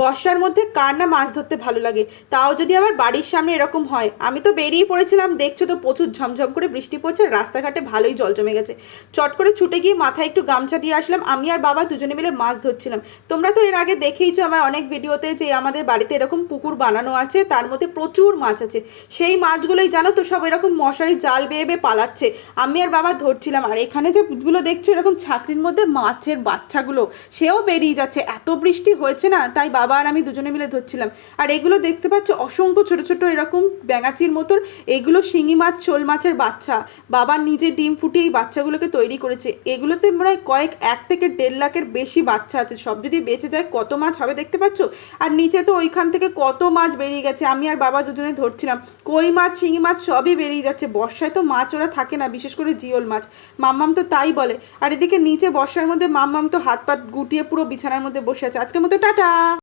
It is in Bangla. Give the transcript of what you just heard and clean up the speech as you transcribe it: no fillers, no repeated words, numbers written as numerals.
বর্ষার মধ্যে কার না মাছ ধরতে ভালো লাগে, তাও যদি আবার বাড়ির সামনে এরকম হয়। আমি তো বেরিয়ে পড়েছিলাম, দেখছো তো প্রচুর ঝমঝম করে বৃষ্টি পড়ছে, রাস্তাঘাটে ভালোই জল জমে গেছে। চট করে ছুটে গিয়ে মাথায় একটু গামছা দিয়ে আসলাম, আমি আর বাবা দুজনে মিলে মাছ ধরছিলাম। তোমরা তো এর আগে দেখেইছো আমার অনেক ভিডিওতে যে আমাদের বাড়িতে এরকম পুকুর বানানো আছে, তার মধ্যে প্রচুর মাছ আছে। সেই মাছগুলোই জানো তো সব এরকম মশারি জাল বেয়ে বেয়ে পালাচ্ছে, আমি আর বাবা ধরছিলাম। আর এখানে যেগুলো দেখছো এরকম ছাকরির মধ্যে মাছের বাচ্চাগুলো, সেও বেরিয়ে যাচ্ছে, এত বৃষ্টি হয়েছে না, তাই বাবা আর আমি দুজনে মিলে ধরছিলাম। আর এগুলো দেখতে পাচ্ছ অসংখ্য ছোট ছোট এরকম ব্যাঙাচির মতন, এগুলো শিঙি মাছ, শোল মাছের বাচ্চা। বাবা নিজে ডিম ফুটিয়ে এই বাচ্চাগুলোকে তৈরি করেছে। এগুলোতে প্রায় 1 থেকে 1.5 লাখের বেশি বাচ্চা আছে, সব যদি বেঁচে যায় কত মাছ হবে দেখতে পাচ্ছ। আর নিচে তো ওইখান থেকে কত মাছ বেরিয়ে গেছে, আমি আর বাবা দুজনে ধরছিলাম। কই মাছ, শিঙি মাছ সবই বেরিয়ে যাচ্ছে। বর্ষায় তো মাছ ওরা থাকে না, বিশেষ করে জিওল মাছ। মাম্মাম তো তাই বলে। আর এদিকে নিচে বর্ষার মধ্যে মাম্মাম তো হাত পা গুটিয়ে পুরো বিছানার মধ্যে বসে আছে। আজকের মতো টাটা।